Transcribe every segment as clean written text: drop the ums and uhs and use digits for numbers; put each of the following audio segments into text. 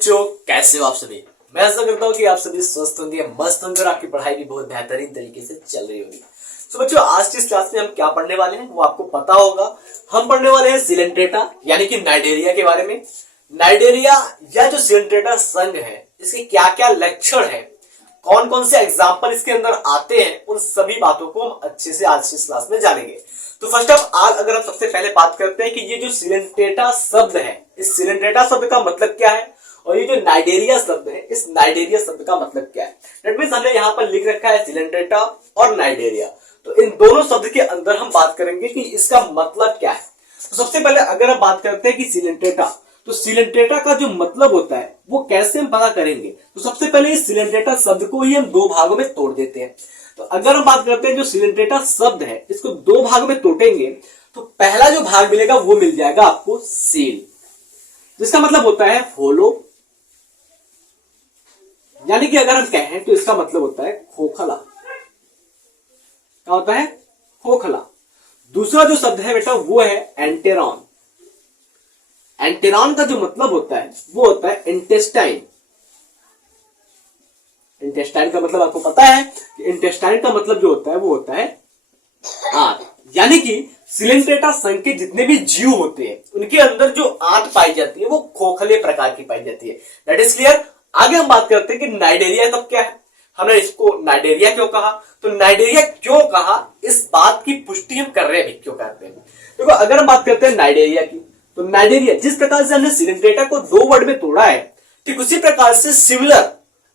बच्चों, कैसे हो आप सभी। मैं आशा करता हूँ कि आप सभी स्वस्थ होंगे, मस्त होंगे और आपकी पढ़ाई भी बहुत बेहतरीन तरीके से चल रही होगी। तो बच्चों, आज की इस क्लास में हम क्या पढ़ने वाले हैं वो आपको पता होगा। हम पढ़ने वाले हैं सिलेंट्रेटा यानी कि नाइडेरिया के बारे में। नाइडेरिया या जो सिलेंट्रेटा संघ है, इसके क्या क्या लक्षण है, कौन कौन से एग्जाम्पल इसके अंदर आते हैं, उन सभी बातों को हम अच्छे से आज की इस क्लास में जानेंगे। तो फर्स्ट ऑफ ऑल अगर हम सबसे पहले बात करते हैं कि ये जो सिलेंट्रेटा शब्द है, इस सिलेंट्रेटा शब्द का मतलब क्या है और ये जो नाइडेरिया शब्द है, इस नाइडेरिया शब्द का मतलब क्या है। दैट मींस हमने यहाँ पर लिख रखा है सिलेंट्रेटा और नाइडेरिया। तो इन दोनों शब्द के अंदर हम बात करेंगे कि इसका मतलब क्या है। तो सबसे पहले अगर हम बात करते हैं कि सिलेंट्रेटा, तो सिलेंट्रेटा का जो मतलब होता है वो कैसे हम पता करेंगे। तो सबसे पहले इस सिलेंट्रेटा शब्द को ही हम दो भागों में तोड़ देते हैं। तो अगर हम बात करते हैं जो सिलेंट्रेटा शब्द है, इसको दो भाग में तोड़ेंगे तो पहला जो भाग मिलेगा वो मिल जाएगा आपको सील, जिसका मतलब होता है होलो, यानी कि अगर हम कहें तो इसका मतलब होता है खोखला। क्या होता है? खोखला। दूसरा जो शब्द है बेटा वो है एंटेरॉन। एंटेरॉन का जो मतलब होता है वो होता है इंटेस्टाइन। इंटेस्टाइन का मतलब आपको पता है कि इंटेस्टाइन का मतलब जो होता है वो होता है आंत। यानी कि सिलेंट्रेटा संघ के जितने भी जीव होते हैं उनके अंदर जो आंत पाई जाती है वो खोखले प्रकार की पाई जाती है। That is clear. आगे हम बात करते हैं कि नाइडेरिया तब क्या है, हमने इसको नाइडेरिया क्यों कहा। तो नाइडेरिया क्यों कहा, इस बात की पुष्टि हम कर रहे हैं। क्यों करते हैं देखो, अगर हम बात करते हैं नाइडेरिया की, तो नाइडेरिया जिस प्रकार से हमने सिलेंट्रेटा को दो वर्ड में तोड़ा है, ठीक उसी प्रकार से सिमिलर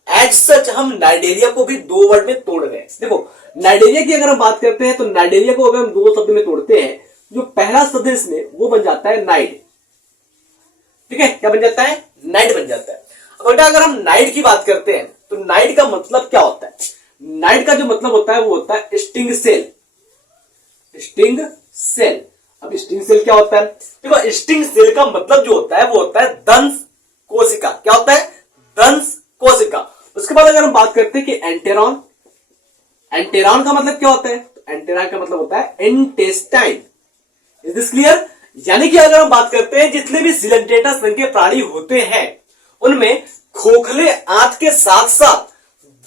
एज सच हम नाइडेरिया को भी दो वर्ड में तोड़ रहे हैं। देखो, नाइडेरिया की अगर हम बात करते हैं तो नाइडेरिया को अगर हम दो शब्द में तोड़ते हैं, जो पहला शब्द इसमें वो बन जाता है नाइड। ठीक है, क्या बन जाता है? नाइड बन जाता है। अब बेटा अगर हम नाइड की बात करते हैं तो नाइड का मतलब क्या होता है। नाइड का जो मतलब होता है वो होता है स्टिंग सेल। Sting cell. अब स्टिंग सेल क्या होता है? देखो, स्टिंग सेल का मतलब जो होता है वो होता है दंश कोशिका। क्या होता है? दंश कोशिका। उसके बाद अगर हम बात करते हैं कि एंटेरॉन, एंटेरॉन का मतलब क्या होता है? तो एंटेरॉन का मतलब होता है इंटेस्टाइन। Is this clear? यानी कि अगर हम बात करते हैं जितने भी सिलेंट्रेटा संघ के प्राणी होते हैं उनमें खोखले आंत के साथ साथ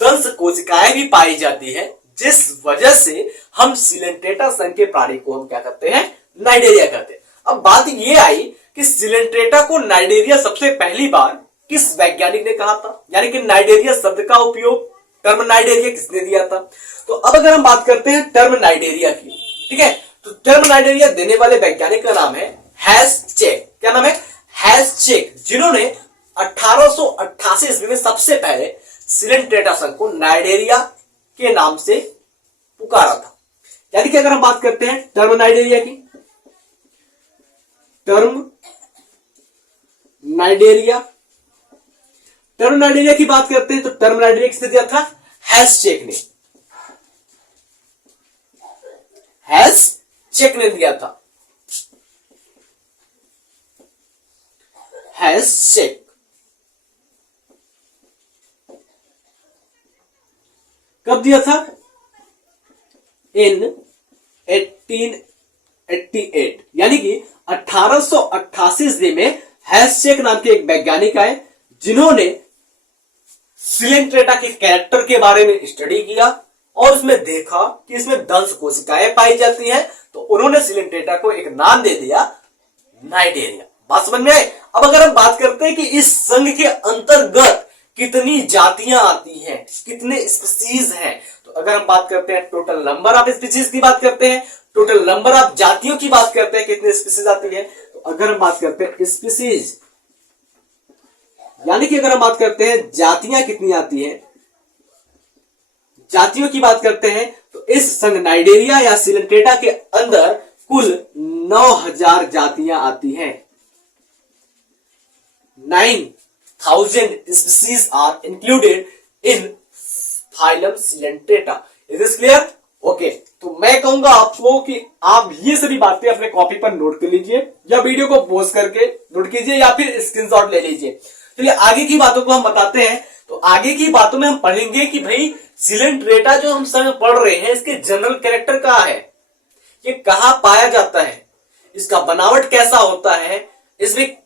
दंश कोशिकाएं भी पाई जाती है, जिस वजह से हम सिलेंट्रेटा संघ के प्राणी को हम क्या करते हैं? नाइडेरिया कहते हैं। अब बात ये आई कि सिलेंट्रेटा को नाइडेरिया सबसे पहली बार किस वैज्ञानिक ने कहा था, यानी कि नाइडेरिया शब्द का उपयोग, टर्म नाइडेरिया किसने दिया था। तो अब अगर हम बात करते हैं टर्म नाइडेरिया की, ठीक है, तो टर्म नाइडेरिया देने वाले वैज्ञानिक का नाम है हैस-चेक। क्या नाम है? हैस-चेक, जिन्होंने 1888 ईस्वी में सबसे पहले सिलेंट्रेटा संघ को नाइडेरिया के नाम से पुकारा था। यानी कि अगर हम बात करते हैं टर्म नाइडेरिया की, टर्म नाइडेरिया, टर्म नाइडेरिया की बात करते हैं तो टर्म नाइडेरिया किसने दिया था? हैस-चेक ने। हैस-चेक ने दिया था। हैस-चेक कब दिया था? इन 1888, यानी कि 1888 ईस्वी में हैस-चेक नाम के एक वैज्ञानिक आए जिन्होंने सिलेंट्रेटा के कैरेक्टर के बारे में स्टडी किया और उसमें देखा कि इसमें दंश कोशिकाएं पाई जाती हैं, तो उन्होंने सिलेंट्रेटा को एक नाम दे दिया नाइडेरिया। बात समझ में आए? अब अगर हम बात करते हैं कि इस संघ के अंतर्गत कितनी जातियां आती हैं, कितने स्पीसीज हैं, तो अगर हम बात करते हैं टोटल नंबर ऑफ स्पीसीज की बात करते हैं, टोटल नंबर ऑफ जातियों की बात करते हैं, कितने स्पीसीज आती है, तो अगर हम बात करते हैं स्पीसीज, यानी कि अगर हम बात करते हैं जातियां कितनी आती हैं, जातियों की बात करते हैं, तो इस संघ नाइडेरिया या सिलेंट्रेटा के अंदर कुल 9000 जातियां आती हैं। 9000 species are included in phylum Silentrata. Is this clear? Okay. तो मैं कहूंगा आपको कि आप ये सभी बातें अपने कॉपी पर नोट कर लीजिए या वीडियो को पॉज करके नोट कीजिए या फिर स्क्रीनशॉट ले लीजिए। चलिए आगे की बातों को हम बताते हैं। तो आगे की बातों में हम पढ़ेंगे कि भाई सिलेंट्रेटा जो हम संघ पढ़ रहे हैं इसके जनरल कैरेक्टर कहाँ है, ये कहाँ पाया जाता है, इसका बनावट कैसा होता है, इसमें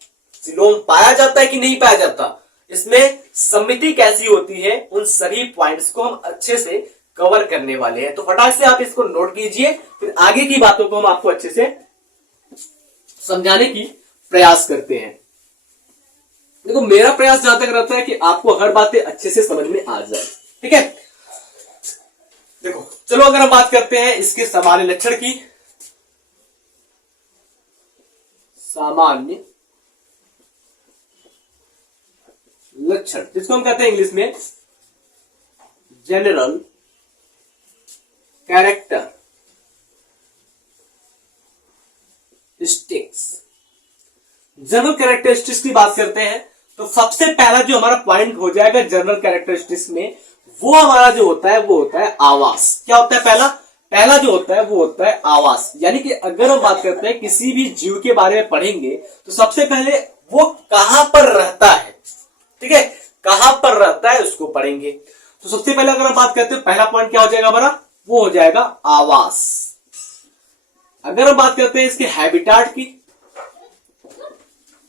सिलोम पाया जाता है कि नहीं पाया जाता, इसमें समिति कैसी होती है, उन सभी पॉइंट्स को हम अच्छे से कवर करने वाले हैं। तो फटाक से आप इसको नोट कीजिए, फिर आगे की बातों को हम आपको अच्छे से समझाने की प्रयास करते हैं। देखो मेरा प्रयास जहां तक रहता है कि आपको हर बातें अच्छे से समझ में आ जाए, ठीक है। देखो चलो अगर हम बात करते हैं इसके सामान्य लक्षण की, सामान्य लक्षण जिसको हम कहते हैं इंग्लिश में जनरल कैरेक्टरिस्टिक्स। जनरल कैरेक्टरिस्टिक्स की बात करते हैं तो सबसे पहला जो हमारा पॉइंट हो जाएगा जनरल कैरेक्टरिस्टिक्स में, वो हमारा जो होता है वो होता है आवास। क्या होता है पहला जो होता है वो होता है आवास। यानी कि अगर हम बात करते हैं किसी भी जीव के बारे में पढ़ेंगे तो सबसे पहले वो कहां पर रहता है, ठीक है, कहां पर रहता है उसको पढ़ेंगे। तो सबसे पहले अगर हम बात करते हैं पहला पॉइंट क्या हो जाएगा हमारा, वो हो जाएगा आवास। अगर हम बात करते हैं इसके हैबिटाट की,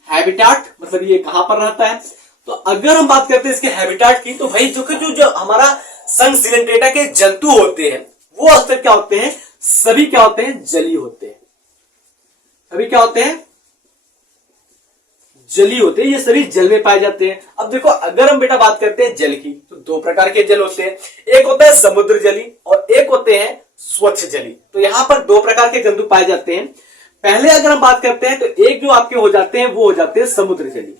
हैबिटाट मतलब ये कहां पर रहता है, तो अगर हम बात करते हैं इसके हैबिटाट की तो भाई जो हमारा संघ सिलेंट्रेटा के जंतु होते हैं वो अक्सर क्या होते हैं, सभी क्या होते हैं, जली होते हैं। सभी क्या होते हैं, जली होते हैं। ये सभी जल में पाए जाते हैं। अब देखो अगर हम बेटा बात करते हैं जल की तो दो प्रकार के जल होते हैं, एक होता है समुद्र जली और एक होते हैं स्वच्छ जली। तो यहां पर दो प्रकार के जंतु पाए जाते हैं। पहले अगर हम बात करते हैं तो एक जो आपके हो जाते हैं वो हो जाते हैं समुद्र जली,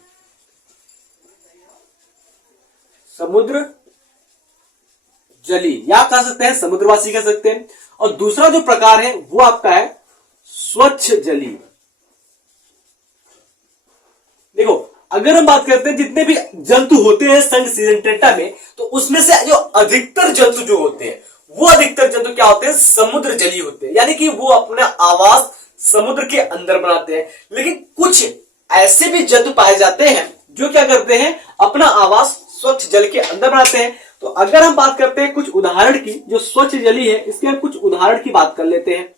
समुद्र जली या कह सकते हैं समुद्रवासी कह सकते हैं। और दूसरा जो प्रकार है वो आपका है स्वच्छ जली। देखो अगर हम बात करते हैं जितने भी जंतु होते हैं संघ सिलेंट्रेटा में, तो उसमें से जो अधिकतर जंतु जो होते हैं वो अधिकतर जंतु क्या होते हैं, समुद्र जली होते हैं। यानी कि वो अपना आवास समुद्र के अंदर बनाते हैं। लेकिन कुछ ऐसे भी जंतु पाए जाते हैं जो क्या करते हैं, अपना आवास स्वच्छ जल के अंदर बनाते हैं। तो अगर हम बात करते हैं कुछ उदाहरण की, जो स्वच्छ जली है इसके हम कुछ उदाहरण की बात कर लेते हैं।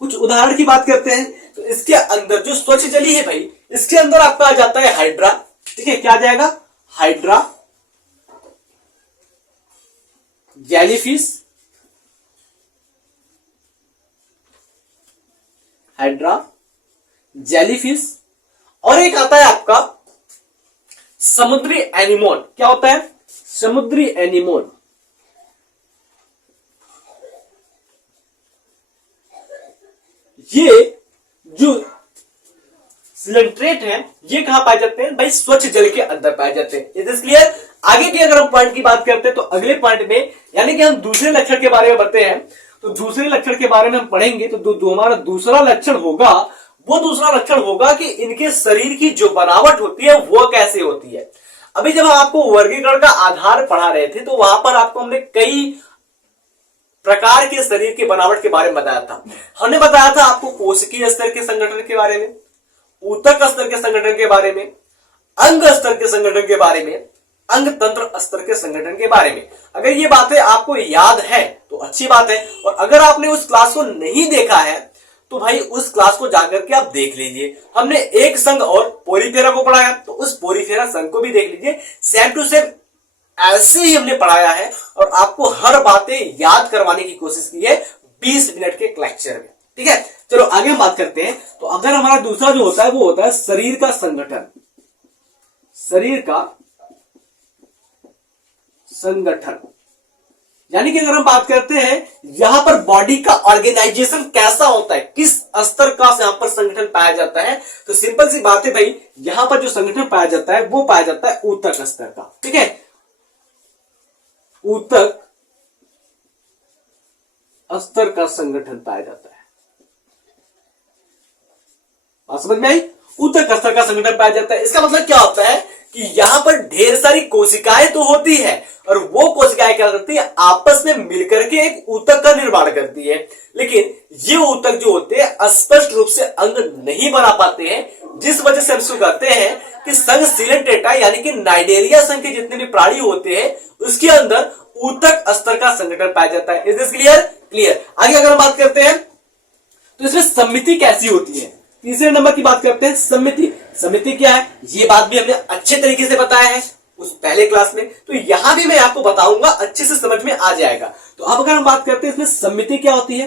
कुछ उदाहरण की बात करते हैं तो इसके अंदर जो स्वच्छ जली है भाई, इसके अंदर आपका आ जाता है हाइड्रा, ठीक है, क्या आ जाएगा, हाइड्रा, जेलीफिश, हाइड्रा, जेलीफिश, और एक आता है आपका समुद्री एनिमोन। क्या होता है, समुद्री एनिमोन। ये जो सिलेंट्रेट है ये कहां पाए जाते हैं भाई, स्वच्छ जल के अंदर पाए जाते हैं। Is this clear. आगे की अगर हम पॉइंट की बात करते हैं तो अगले पॉइंट में, यानी कि हम दूसरे लक्षण के बारे में बताते हैं, तो दूसरे लक्षण के बारे में हम पढ़ेंगे तो जो हमारा दूसरा लक्षण होगा वो दूसरा लक्षण होगा कि इनके शरीर की जो बनावट होती है वो कैसे होती है। अभी जब हम आपको वर्गीकरण का आधार पढ़ा रहे थे तो वहां पर आपको हमने कई प्रकार के शरीर की बनावट के बारे में बताया था। हमने बताया था आपको कोशिकीय स्तर के संगठन के बारे में, ऊतक स्तर के संगठन के बारे में, अंग स्तर के संगठन के बारे में, अंग तंत्र स्तर के संगठन के बारे में। अगर ये बातें आपको याद है तो अच्छी बात है, और अगर आपने उस क्लास को नहीं देखा है तो भाई उस क्लास को जाकर के आप देख लीजिए। हमने एक संघ और पोरीफेरा को पढ़ाया, तो उस पोरीफेरा संघ को भी देख लीजिए। सेम टू सेम ऐसे ही हमने पढ़ाया है और आपको हर बातें याद करवाने की कोशिश की है 20 मिनट के लेक्चर में, ठीक है। चलो आगे हम बात करते हैं। तो अगर हमारा दूसरा जो होता है वो होता है शरीर का संगठन, शरीर का संगठन। यानी कि अगर हम बात करते हैं यहां पर बॉडी का ऑर्गेनाइजेशन कैसा होता है, किस स्तर का यहां पर संगठन पाया जाता है, तो सिंपल सी बात है भाई, यहां पर जो संगठन पाया जाता है वो पाया जाता है ऊतक स्तर का, ठीक है। ऊतक स्तर का संगठन पाया जाता है। बात समझ में आई, ऊतक स्तर का संगठन पाया जाता है। इसका मतलब क्या होता है कि यहां पर ढेर सारी कोशिकाएं तो होती है और वो कोशिकाएं क्या करती है, आपस में मिलकर के एक ऊतक का निर्माण करती है। लेकिन ये ऊतक जो होते हैं स्पष्ट रूप से अंग नहीं बना पाते हैं, जिस वजह से हम इसको कहते हैं कि संघ सिलेंट्रेटा यानी कि नाइडेरिया संघ के जितने भी प्राणी होते हैं उसके अंदर ऊतक स्तर का संगठन पाया जाता है। Is this clear? क्लियर। आगे अगर हम बात करते हैं तो इसमें समिति कैसी होती है, तीसरे नंबर की बात करते हैं समिति। समिति क्या है, ये बात भी हमने अच्छे तरीके से बताया है उस पहले क्लास में, तो यहां भी मैं आपको बताऊंगा, अच्छे से समझ में आ जाएगा। तो अब अगर हम बात करते हैं इसमें समिति क्या होती है,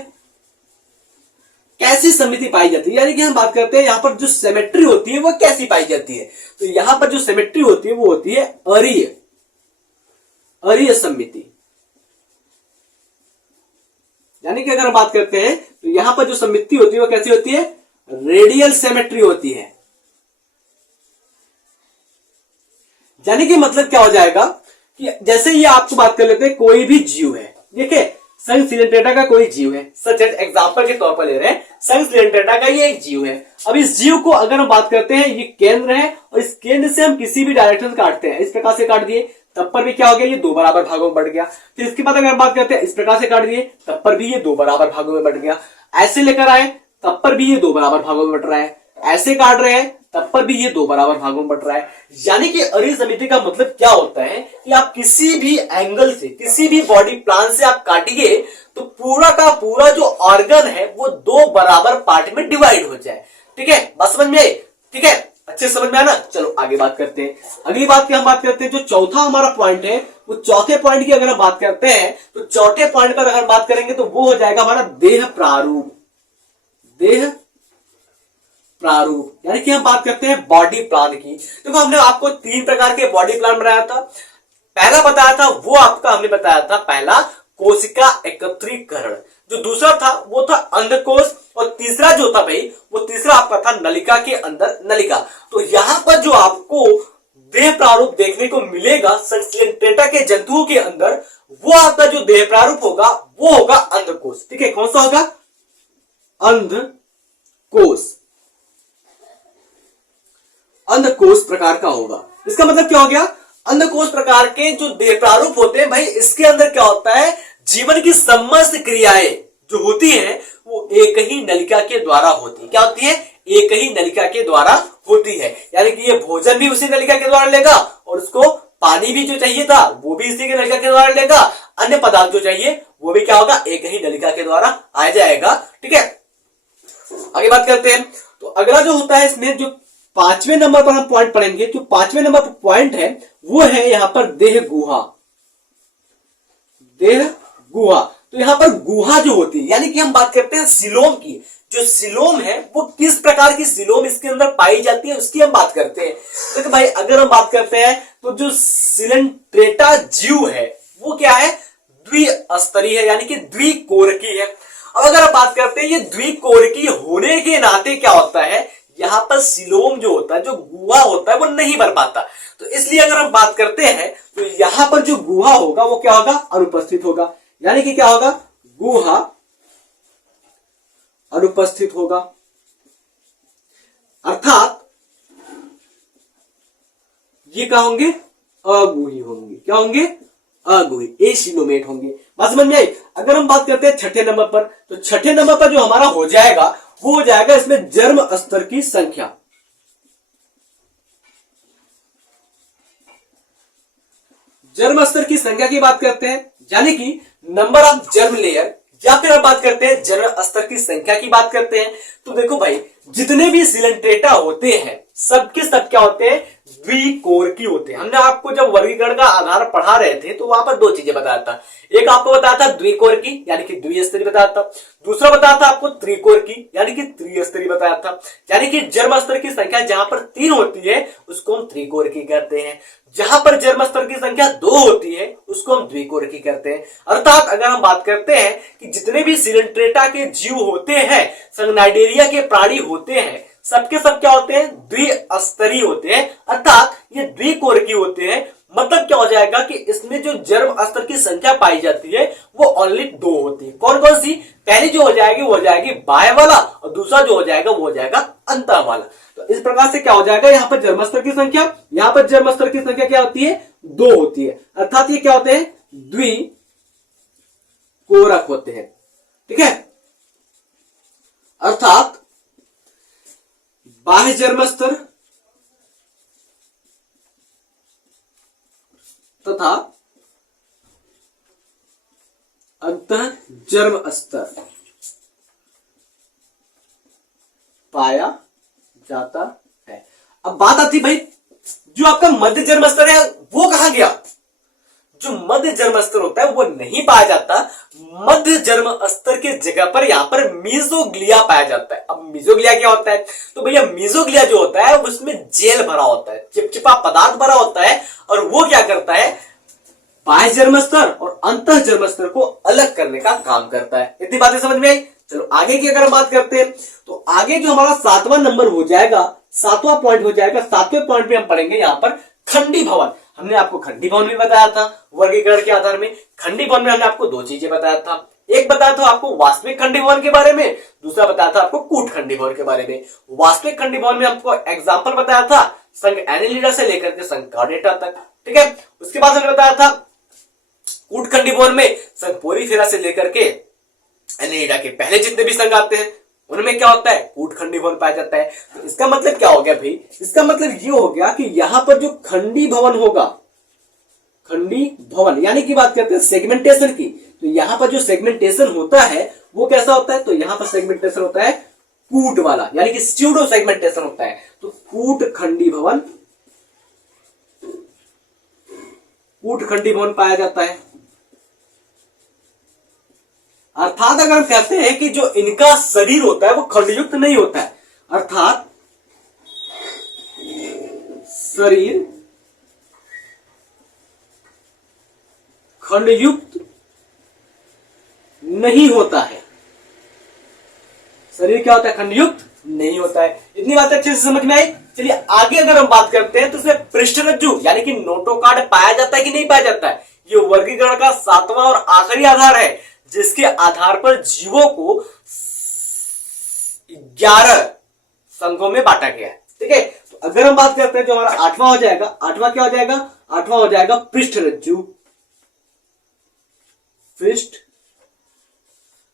कैसी समिति पाई जाती है, यानी कि हम बात करते हैं यहां पर जो सिमेट्री होती है वो कैसी पाई जाती है। तो यहां पर जो सिमेट्री होती है वो होती है अरीय, अरीय समिति। यानी कि अगर हम बात करते हैं तो यहां पर जो समिति होती है वो कैसी होती है, रेडियल सिमेट्री होती है। यानी कि मतलब क्या हो जाएगा कि जैसे ये आपको बात कर लेते हैं, कोई भी जीव है, देखिए संघ सिलेंट्रेटा का कोई जीव है, सच एग्जांपल के तौर पर ले रहे हैं, संघ सिलेंट्रेटा का ये एक जीव है। अब इस जीव को अगर हम बात करते हैं, ये केंद्र है और इस केंद्र से हम किसी भी डायरेक्शन से काटते हैं, इस प्रकार से काट दिए तब पर भी क्या हो गया, ये दो बराबर भागों में बढ़ गया। फिर इसके बाद अगर हम बात करते हैं, इस प्रकार से काट दिए तब पर भी ये दो बराबर भागों में बढ़ गया। ऐसे लेकर आए तब पर भी ये दो बराबर भागों में बढ़ रहा है, ऐसे काट रहे हैं तब पर भी ये दो बराबर भागों में बढ़ रहा है। यानी कि अरीय समिति का मतलब क्या होता है कि आप किसी भी एंगल से, किसी भी बॉडी प्लान से आप काटिए तो पूरा का पूरा जो ऑर्गन है वो दो बराबर पार्ट में डिवाइड हो जाए। ठीक है, बात समझ में आई? ठीक है, अच्छे समझ में आया ना। चलो आगे बात करते हैं। अगली बात की हम बात करते हैं, जो चौथा हमारा पॉइंट है, वो चौथे पॉइंट की अगर हम बात करते हैं तो चौथे पॉइंट पर अगर बात करेंगे तो वो हो जाएगा हमारा देह प्रारूप। देह प्रारूप यानी कि हम बात करते हैं बॉडी प्लान की। देखो हमने आपको तीन प्रकार के बॉडी प्लान बनाया था। पहला बताया था वो आपका हमने बताया था, पहला कोशिका एकत्रीकरण, जो दूसरा था वो था अंडकोश, और तीसरा जो था भाई वो तीसरा आपका था नलिका के अंदर नलिका। तो यहां पर जो आपको देह प्रारूप देखने को मिलेगा सिलेंट्रेटा के जंतुओं के अंदर, वो आपका जो देह प्रारूप होगा वो होगा अंडकोश। ठीक है, कौन सा होगा, अंडकोश, अंडकोश प्रकार का होगा। इसका मतलब क्या हो गया, अंडकोश प्रकार के जो देह प्रारूप होते हैं भाई, इसके अंदर क्या होता है, जीवन की समस्त क्रियाएं जो होती हैं वो एक ही नलिका के द्वारा होती है। क्या होती है, एक ही नलिका के द्वारा होती है। यानी कि ये भोजन भी उसी नलिका के द्वारा लेगा और उसको पानी भी जो चाहिए था वो भी इसी के नलिका के द्वारा लेगा, अन्य पदार्थ जो चाहिए वो भी क्या होगा, एक ही नलिका के द्वारा आ जाएगा। ठीक है, आगे बात करते हैं। तो अगला जो होता है इसमें जो पांचवें नंबर पर हम पॉइंट पढ़ेंगे, जो पांचवें नंबर पर पॉइंट है वो है यहां पर देह गुहा। देह गुहा, तो यहां पर गुहा जो होती है, यानी कि हम बात करते हैं सिलोम की। जो सिलोम है वो किस प्रकार की सिलोम इसके अंदर पाई जाती है उसकी हम बात करते हैं। देखो भाई अगर हम बात करते हैं तो जो सिलेंट्रेटा जीव है वो क्या है, द्विस्तरीय है, यानी कि द्विकोरकी है। अब अगर हम बात करते हैं ये द्विकोरकी होने के नाते क्या होता है, यहां पर सिलोम जो होता है, जो गुहा होता है वो नहीं बन पाता। तो इसलिए अगर हम बात करते हैं तो यहां पर जो गुहा होगा वो क्या होगा, अनुपस्थित होगा। यानी कि क्या होगा, गुहा अनुपस्थित होगा, अर्थात ये क्या होंगे, अगुही होंगे। क्या होंगे, अगुही, एसिलोमेट होंगे। बात समझ में आई। अगर हम बात करते हैं छठे नंबर पर, तो छठे नंबर पर जो हमारा हो जाएगा वो हो जाएगा इसमें जन्म स्तर की संख्या। जन्म स्तर की संख्या की बात करते हैं, यानी कि नंबर ऑफ जर्म लेयर, या फिर हम बात करते हैं जन्म स्तर की संख्या की बात करते हैं। तो देखो भाई जितने भी सिलेंट्रेटा होते हैं सबके सब क्या होते हैं, द्विकोरकी होते हैं। हमने आपको जब वर्गीकरण का आधार पढ़ा रहे थे तो वहां पर दो चीजें बताया था, एक आपको बताया था द्विकोरकी यानी कि द्विस्तरीय बताया था, दूसरा बताया था आपको त्रिकोरकी यानी कि त्रिस्तरीय बताया था। यानी कि जन्म स्तर की संख्या जहां पर 3 होती है उसको हम त्रिकोरकी कहते हैं, जहां पर जन्म स्तर की संख्या 2 होती है उसको हम द्विकोरकी कहते हैं। अर्थात अगर हम बात करते हैं कि जितने भी सिलेंट्रेटा के जीव होते हैं, संगनाइडेरिया के प्राणी होते हैं, सबके सब क्या होते हैं, द्विस्तरीय होते हैं, अर्थात ये द्विकोरकी होते हैं। मतलब क्या हो जाएगा कि इसमें जो जन्म स्तर की संख्या पाई जाती है वो ओनली 2 होती है। कौन कौन सी, पहली जो हो जाएगी वो हो जाएगी बाह्य वाला, और दूसरा जो हो जाएगा वो हो जाएगा अंतर वाला। तो इस प्रकार से क्या हो जाएगा, यहां पर जन्म स्तर की संख्या, यहां पर जन्म स्तर की संख्या क्या होती है, 2 होती है, अर्थात ये क्या होते हैं, द्विकोरक होते हैं। ठीक है, अर्थात बाह्य जन्म स्तर तथा अंतः जन्म स्तर पाया जाता है। अब बात आती भाई, जो आपका मध्य जन्म स्तर है वो कहां गया? जो मध्य जन्म स्तर होता है वो नहीं पाया जाता। मध्य जन्म स्तर के जगह पर यहां पर मीजोग्लिया पाया जाता है। अब मीजोग्लिया क्या होता है? तो भैया मीजोग्लिया जो होता है उसमें जेल भरा होता है, चिपचिपा पदार्थ भरा होता है, और वो क्या करता है? बाह्य जन्म स्तर और अंतः जन्म स्तर को अलग करने का काम करता है। इतनी बातें समझ में आई? चलो आगे की अगर हम बात करते हैं तो आगे जो हमारा 7वां नंबर हो जाएगा, 7वां पॉइंट हो जाएगा, 7वें पॉइंट पे हम पढ़ेंगे यहां पर खंडी भवन। हमने आपको खंडी भवन भी बताया था वर्गीकरण के आधार में। खंडी भवन में हमने आपको दो चीजें बताया था, एक बताया था आपको वास्तविक खंडी भवन के बारे में, दूसरा बताया था आपको कूट खंडी भवन के बारे में। वास्तविक खंडी भवन में आपको एग्जाम्पल बताया था संघ एनिलिडा से लेकर के संघ कार्डेटा तक, ठीक है। उसके बाद हमने बताया था कूट खंडी भवन में संघ पोरीफेरा से लेकर के एनिलिडा के पहले जितने भी संघ आते हैं उनमें क्या होता है? कूट खंडी भवन पाया जाता है। तो इसका मतलब क्या हो गया भाई? इसका मतलब ये हो गया कि यहां पर जो खंडी भवन होगा, खंडी भवन यानी कि बात करते हैं सेगमेंटेशन की, तो यहां पर जो सेगमेंटेशन होता है वो कैसा होता है? तो यहां पर सेगमेंटेशन होता है कूट वाला, यानी कि स्यूडो सेगमेंटेशन होता है। तो कूट खंडी भवन, कूट खंडी भवन पाया जाता है। अर्थात अगर हम कहते हैं कि जो इनका शरीर होता है वो खंडयुक्त नहीं होता है, अर्थात शरीर खंडयुक्त नहीं होता है। शरीर क्या होता है? खंडयुक्त नहीं होता है। इतनी बात अच्छे से समझ में आई? चलिए आगे अगर हम बात करते हैं तो इसमें पृष्ठरज्जु यानी कि नोटोकार्ड पाया जाता है कि नहीं पाया जाता है? ये वर्गीकरण का 7वां और आखिरी आधार है, जिसके आधार पर जीवों को 11 संघों में बांटा गया है, ठीक है। तो अगर हम बात करते हैं जो हमारा 8वां हो जाएगा, 8वां क्या हो जाएगा? 8वां हो जाएगा पृष्ठरज्जु, पृष्ठ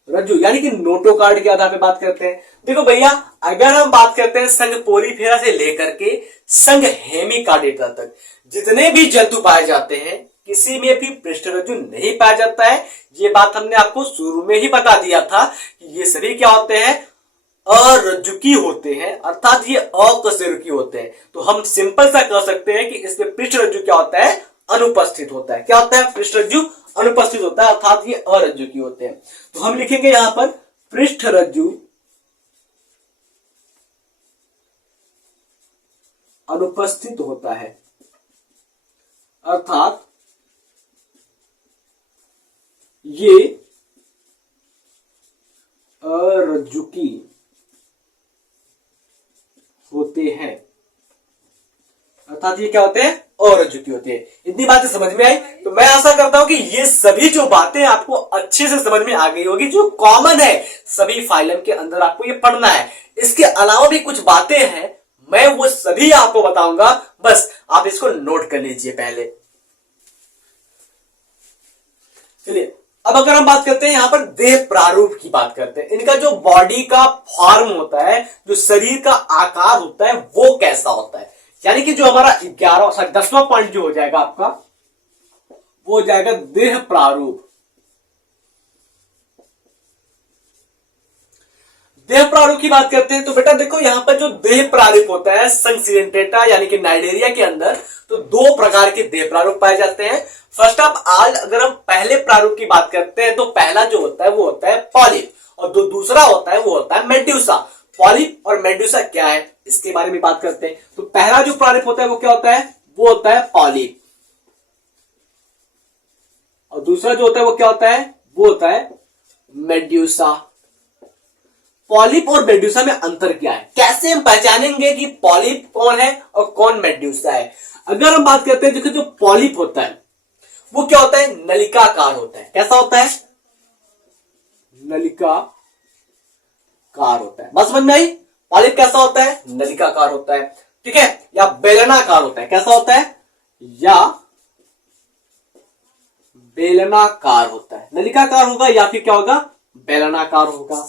रज्जु यानी कि नोटोकार्ड के आधार पे बात करते हैं। देखो भैया, अगर हम बात करते हैं संघ पोरीफेरा से लेकर के संघ हेमिकार्डेटा तक जितने भी जंतु पाए जाते हैं किसी में भी पृष्ठरज्जु नहीं पाया जाता है। ये बात हमने आपको शुरू में ही बता दिया था कि ये सभी क्या होते हैं? अरज्जुकी होते हैं, अर्थात ये अकशेरुकी होते हैं। तो हम सिंपल सा कह सकते हैं कि इसमें पृष्ठरज्जु क्या होता है? अनुपस्थित होता है। क्या होता है? पृष्ठरज्जु अनुपस्थित होता है, अर्थात ये अरज्जुकी होते हैं। तो हम लिखेंगे यहां पर पृष्ठरज्जु अनुपस्थित होता है, अर्थात ये अरज्जुकी होते हैं, अर्थात ये क्या होते हैं? अरज्जुकी होते हैं। इतनी बातें समझ में आई? तो मैं आशा करता हूं कि ये सभी जो बातें आपको अच्छे से समझ में आ गई होगी, जो कॉमन है सभी फाइलम के अंदर आपको ये पढ़ना है। इसके अलावा भी कुछ बातें हैं, मैं वो सभी आपको बताऊंगा, बस आप इसको नोट कर लीजिए पहले। चलिए अब अगर हम बात करते हैं यहां पर देह प्रारूप की बात करते हैं। इनका जो बॉडी का फॉर्म होता है, जो शरीर का आकार होता है वो कैसा होता है, यानी कि जो हमारा 10वां पॉइंट जो हो जाएगा आपका वो हो जाएगा देह प्रारूप। देह प्रारूप की बात करते हैं तो बेटा देखो यहां पर जो देह प्रारूप होता है संघ सिलेंट्रेटा यानी कि नाइडेरिया के अंदर, तो दो प्रकार के देह प्रारूप पाए जाते हैं। फर्स्ट ऑफ ऑल अगर हम पहले प्रारूप की बात करते हैं तो पहला जो होता है वो होता है पॉलिप, और जो दूसरा होता है वो होता है मेड्यूसा। पॉलिप और मेड्यूसा क्या है इसके बारे में बात करते हैं। तो पहला जो प्रारूप होता है वो क्या होता है? वो होता है पॉलिप, और दूसरा जो होता है वो क्या होता है? वो होता है मेड्यूसा। पॉलिप और मेड्यूसा में अंतर क्या है? कैसे हम पहचानेंगे कि पॉलिप कौन है और कौन मेड्यूसा है? अगर हम बात करते हैं देखो जो पॉलिप होता है वो क्या होता है? नलिकाकार होता है। कैसा होता है? नलिकाकार होता है। बस समझ में आई? पॉलिप कैसा होता है? नलिकाकार होता है, ठीक है, या बेलनाकार होता है। कैसा होता है? या बेलनाकार होता है। नलिकाकार होगा या फिर क्या होगा? बेलनाकार होगा।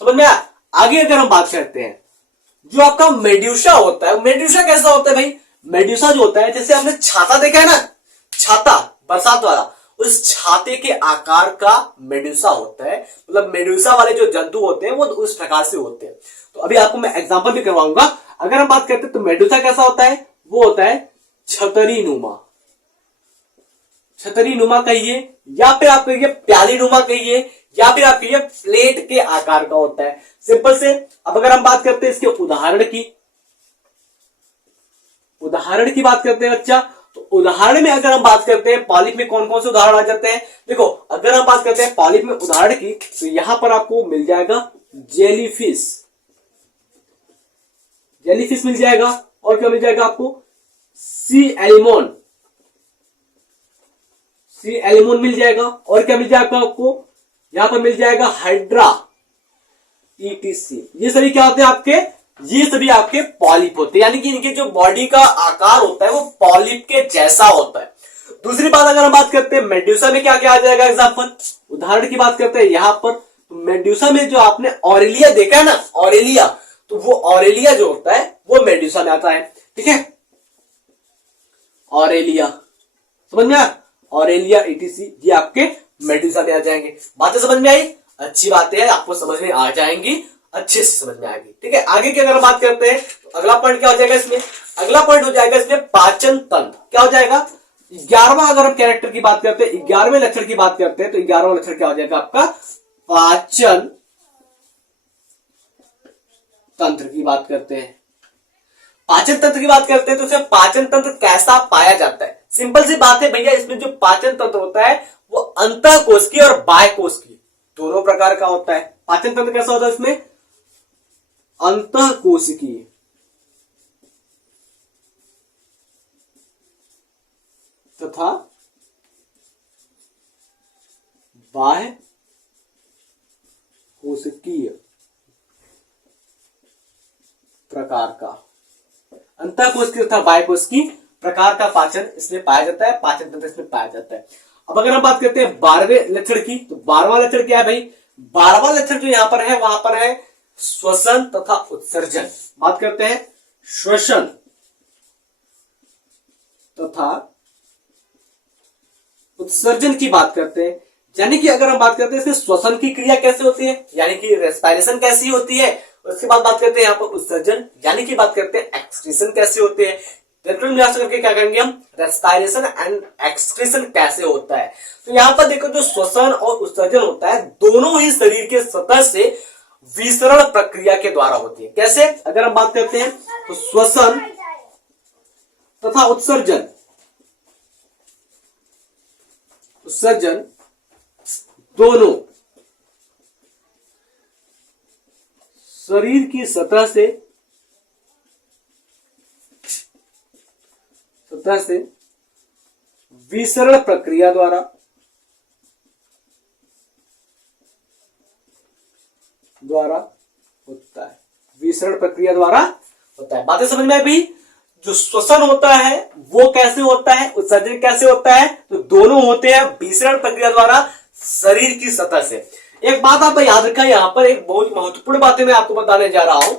समझ में आया? आगे अगर हम बात करते हैं जो आपका मेड्यूसा होता है, मेड्यूसा कैसा होता है भाई? मेड्यूसा जो होता है जैसे हमने छाता देखा है ना, छाता बरसात वाला, उस छाते के आकार का मेड्यूसा होता है। मतलब मेड्यूसा वाले जो जंतु होते हैं वो उस प्रकार से होते हैं। तो अभी आपको मैं एग्जांपल भी करवाऊंगा। अगर हम बात करते हैं तो मेडुसा कैसा होता है, वो होता है छतरी नुमा, छतरी नुमा कहिए, या फिर आप कहिए प्याली नुमा कहिए, या फिर आप कहिए प्लेट के आकार का होता है, सिंपल से। अब अगर हम बात करते हैं इसके उदाहरण की बात करते हैं बच्चा, तो उदाहरण में अगर हम बात करते हैं पॉलिप में कौन कौन से उदाहरण आ जाते हैं, देखो अगर हम बात करते हैं पॉलिप में उदाहरण की, तो यहां पर आपको मिल जाएगा जेलीफिश, जेलीफिश मिल जाएगा, और क्या मिल जाएगा आपको, सी एलिमोन, सी एलिमोन मिल जाएगा, और क्या मिल जाएगा आपको, यहां पर मिल जाएगा हाइड्रा, ईटीसी। ये सभी क्या होते हैं आपके, ये सभी आपके पॉलिप होते हैं, यानी कि इनके जो बॉडी का आकार होता है वो पॉलिप के जैसा होता है। दूसरी बात अगर हम बात करते हैं मेड्यूसा में क्या क्या आ जाएगा एग्जाम्पल, उदाहरण की बात करते हैं यहां पर, मेड्यूसा में जो आपने ऑरेलिया देखा है ना, ऑरेलिया, तो वो ऑरेलिया जो होता है वो मेड्यूसा में आता है, ठीक है, ऑरेलिया, समझ में आया, ऑरेलिया ईटीसी ये आपके मेड्यूसा में आ जाएंगे। बातें समझ में आई, अच्छी बातें हैं, आपको समझ में आ जाएंगी, अच्छे से समझ में आएगी, ठीक है। आगे की अगर हम बात करते हैं तो अगला पॉइंट क्या हो जाएगा इसमें, अगला पॉइंट हो जाएगा इसमें पाचन तंत्र, क्या हो जाएगा, 11वां अगर हम कैरेक्टर की बात करते हैं, 11वें लक्षण की बात करते हैं, तो 11वां लक्षण क्या हो जाएगा आपका, पाचन तंत्र की बात करते हैं। पाचन तंत्र की बात करते हैं तो उसमें पाचन तंत्र कैसा पाया जाता है, सिंपल सी बात है भैया, इसमें जो पाचन तंत्र होता है वो अंतःकोशिकीय और बाह्यकोशिकीय दोनों प्रकार का होता है। पाचन तंत्र कैसा होता है इसमें, अंतःकोशिकीय तथा बाह्य कोशिकीय प्रकार का, अंतःकोशिकीय तथा बाह्यकोशिकीय प्रकार का पाचन इसमें पाया जाता है, पाचन तंत्र इसमें पाया जाता है। अब अगर हम बात करते हैं 12वें लक्षण की, तो 12वां लक्षण क्या है भाई, 12वां लक्षण जो यहां पर है वहां पर है श्वसन तथा उत्सर्जन। बात करते हैं श्वसन तथा उत्सर्जन की बात करते हैं, यानी कि अगर हम बात करते हैं इसमें श्वसन की क्रिया कैसे होती है, यानी कि रेस्पिरेशन कैसी होती है, उसके बाद बात करते हैं यहाँ पर उत्सर्जन, यानी कि बात करते हैं एक्सक्रीशन कैसे होते हैं, करके क्या करेंगे हम, रेस्पिरेशन एंड एक्सक्रीशन कैसे होता है। तो यहां पर देखो जो श्वसन और उत्सर्जन होता है दोनों ही शरीर के सतह से विसरण प्रक्रिया के द्वारा होती है। कैसे, अगर हम बात करते हैं तो श्वसन तथा उत्सर्जन, उत्सर्जन दोनों शरीर की सतह से विसरण प्रक्रिया द्वारा होता है, विसरण प्रक्रिया द्वारा होता है। बातें समझ में आई भाई, जो श्वसन होता है वो कैसे होता है, उत्सर्जन कैसे होता है, तो दोनों होते हैं विसरण प्रक्रिया द्वारा शरीर की सतह से। एक बात आप याद रखा, यहां पर एक बहुत महत्वपूर्ण बातें मैं आपको बताने जा रहा हूं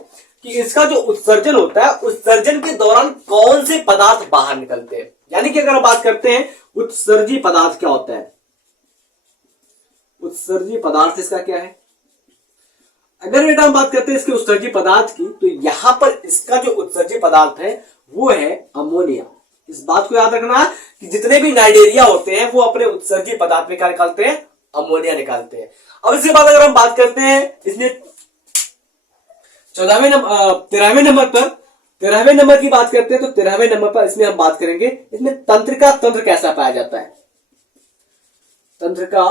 कि इसका जो उत्सर्जन होता है, उत्सर्जन के दौरान कौन से पदार्थ बाहर निकलते हैं, यानी कि अगर हम बात करते हैं उत्सर्जी पदार्थ क्या होता है, उत्सर्जी पदार्थ इसका क्या है, अगर बेटा हम बात करते हैं इसके उत्सर्जी पदार्थ की, तो यहां पर इसका जो उत्सर्जी पदार्थ है वो है अमोनिया। इस बात को याद रखना कि जितने भी नाइडेरिया होते हैं वो अपने उत्सर्जी पदार्थ में क्या निकालते हैं, अमोनिया निकालते हैं। अब इसके बाद अगर हम बात करते हैं इसमें 13वें नंबर की बात करते हैं, तो 13वें नंबर पर इसमें हम बात करेंगे इसमें तंत्रिका तंत्र कैसा पाया जाता है, तंत्रिका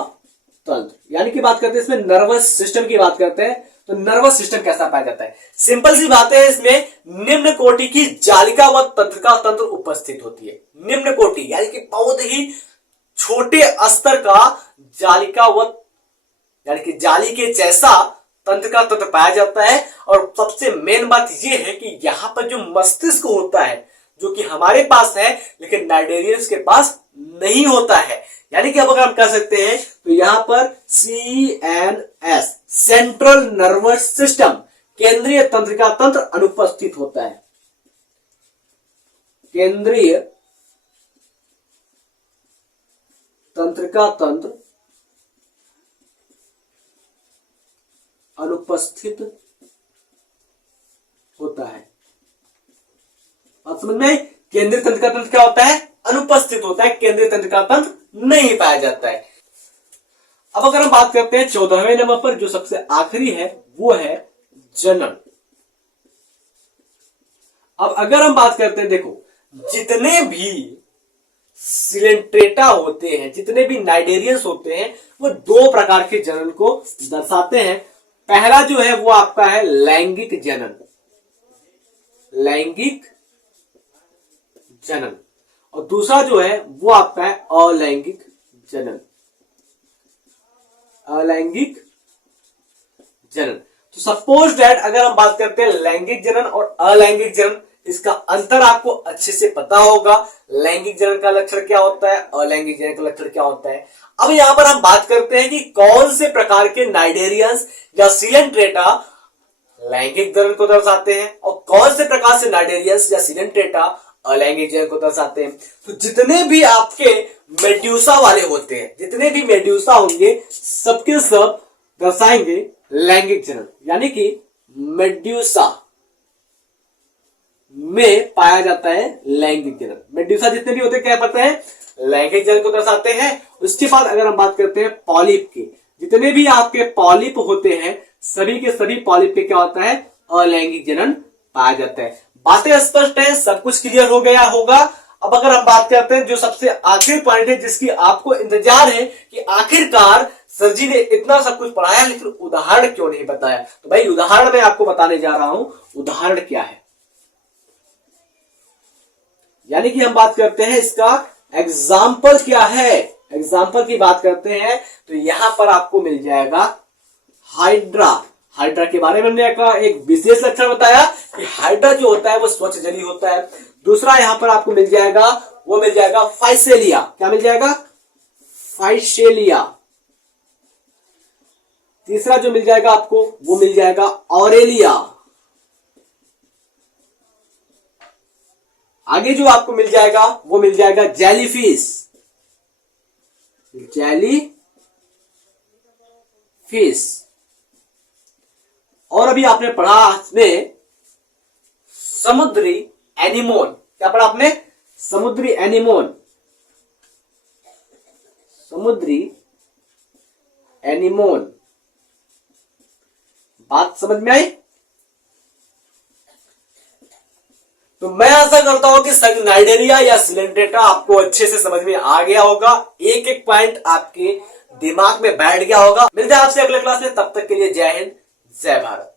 तंत्र, यानी कि बात करते हैं इसमें नर्वस सिस्टम की बात करते हैं, तो नर्वस सिस्टम कैसा पाया जाता है। सिंपल सी बात है, इसमें निम्न कोटि की जालिका व तंत्रिका तंत्र उपस्थित होती है। निम्न कोटि यानी कि बहुत ही छोटे स्तर का जालिका व यानी कि जाली के जैसा तंत्रिका तंत्र पाया जाता है। और सबसे मेन बात यह है कि यहां पर जो मस्तिष्क होता है, जो कि हमारे पास है लेकिन नाइडेरियंस के पास नहीं होता है, यानी कि अब अगर हम कह सकते हैं तो यहां पर CNS सेंट्रल नर्वस सिस्टम, केंद्रीय तंत्रिका तंत्र अनुपस्थित होता है, केंद्रीय तंत्रिका तंत्र अनुपस्थित होता है। बात समझ में आई? केंद्रीय तंत्रिका तंत्र क्या होता है? अनुपस्थित होता है, केंद्रीय तंत्रिका तंत्र नहीं पाया जाता है। अब अगर हम बात करते हैं 14वें नंबर पर, जो सबसे आखिरी है वो है जनन। अब अगर हम बात करते हैं, देखो जितने भी सिलेंट्रेटा होते हैं, जितने भी नाइडेरियंस होते हैं, वो दो प्रकार के जनन को दर्शाते हैं। पहला जो है वो आपका है लैंगिक जनन, लैंगिक जनन, और दूसरा जो है वो आपका है अलैंगिक जनन, अलैंगिक जनन। तो सपोज दैट अगर हम बात करते हैं लैंगिक जनन और अलैंगिक जनन, इसका अंतर आपको अच्छे से पता होगा। लैंगिक जनन का लक्षण क्या होता है, अलैंगिक जनन का लक्षण क्या होता है। अब यहां पर हम बात करते हैं कि कौन से प्रकार के नाइडेरियंस या सिलेंट्रेटा लैंगिक जनन को दर्शाते हैं और कौन से प्रकार से नाइडेरियंस या सिलेंट्रेटा अलैंगिक जनन को दर्शाते हैं। तो जितने भी आपके मेड्यूसा वाले होते हैं, जितने भी मेड्यूसा होंगे, सबके सब दर्शाएंगे लैंगिक जनन, यानी कि मेड्यूसा में पाया जाता है लैंगिक जनन। मेड्यूसा जितने भी होते हैं क्या पता है, लैंगिक जनन को दर्शाते हैं। उसके बाद अगर हम बात करते हैं पॉलिप की, जितने भी आपके पॉलिप होते हैं, सभी के सभी पॉलिप पे क्या होता है, अलैंगिक जनन पाया जाता है। बातें स्पष्ट है, सब कुछ क्लियर हो गया होगा। अब अगर हम बात करते हैं जो सबसे आखिरी पॉइंट है, जिसकी आपको इंतजार है कि आखिरकार सर जी ने इतना सब कुछ पढ़ाया लेकिन उदाहरण क्यों नहीं बताया, तो भाई उदाहरण मैं आपको बताने जा रहा हूं। उदाहरण क्या है, यानी कि हम बात करते हैं इसका एग्जाम्पल क्या है। एग्जाम्पल की बात करते हैं तो यहां पर आपको मिल जाएगा हाइड्रा। हाइड्रा के बारे में हमने एक विशेष लक्षण बताया कि हाइड्रा जो होता है वो स्वच्छ जलीय होता है। दूसरा यहां पर आपको मिल जाएगा, वो मिल जाएगा फाइसेलिया। क्या मिल जाएगा, फाइसेलिया। तीसरा जो मिल जाएगा आपको वो मिल जाएगा ऑरेलिया। आगे जो आपको मिल जाएगा वो मिल जाएगा जेलीफिश, जेलीफिश। और अभी आपने पढ़ा इसमें समुद्री एनिमोन। क्या पढ़ा आपने, समुद्री एनिमोन, समुद्री एनिमोन। बात समझ में आई? तो मैं आशा करता हूं कि नाइडेरिया या सिलेंट्रेटा आपको अच्छे से समझ में आ गया होगा, एक एक पॉइंट आपके दिमाग में बैठ गया होगा। मिलते हैं आपसे अगले क्लास में, तब तक के लिए जय हिंद, जय भारत।